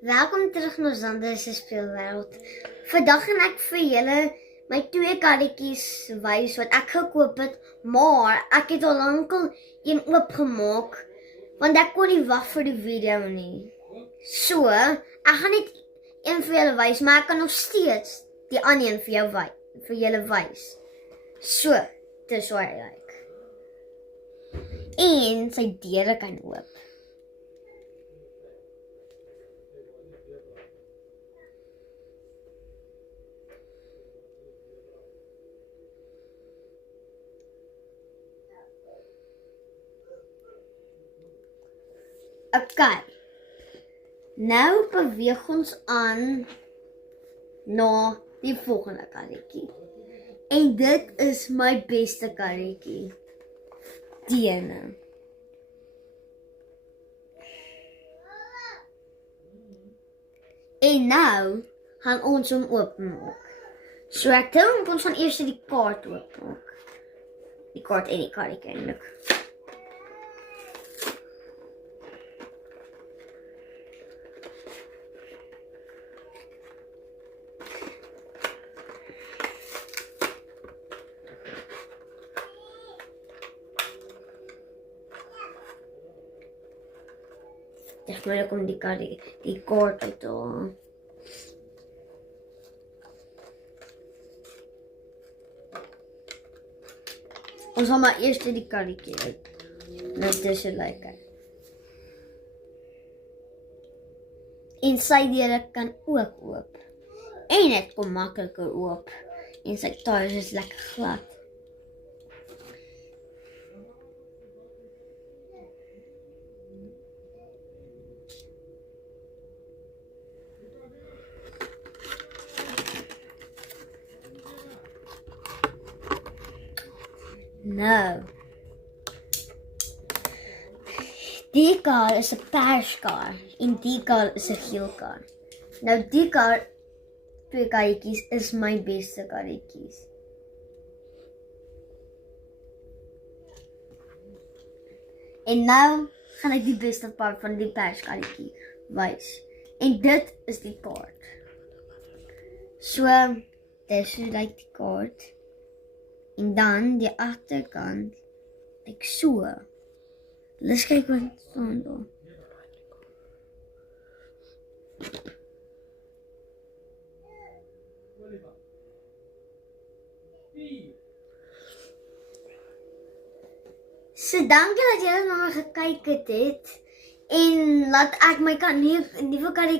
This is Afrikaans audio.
Welkom terug na Zander se speelwêreld. Vandag gaan ek vir julle my 2 karretjies wys wat ek gekoop het, maar ek het al lankal een oopgemaak want ek kon nie wag vir die video nie. So, ek gaan net een vir julle wys, maar ek kan nog steeds die ander een vir julle wys. So, dis hoe hy lyk. En sy deure kan oop. Okay, nou beweeg ons aan na die volgende karretjie. En dit is my beste karretjie. Die ene. En nou gaan ons hom oopmaak. So ek dink ons gaan eers die kaart oopmaak. Die kaart en die karretjie eintlik. Echt moeilijk om die kaart uit te halen. Ons gaan maar eerst die karretjie uit. Net tussen lekker. En sy deure kan ook oop. En het kom makkelijker oop. En sy tyres is lekker glad. Nou, die kar is 'n perskar en die kar is 'n geel kar. Nou die kar, 2 karretjies is my beste karretjies. En nou gaan ek die beste part van die perskarretjie wys. En dit is die kaart. So, dis hoe lyk die kaart. En dan die agterkant, ek so. Let's kyk wat staan daar. So dankie dat julle na my gekyk het. En laat ek my nuwe karretjie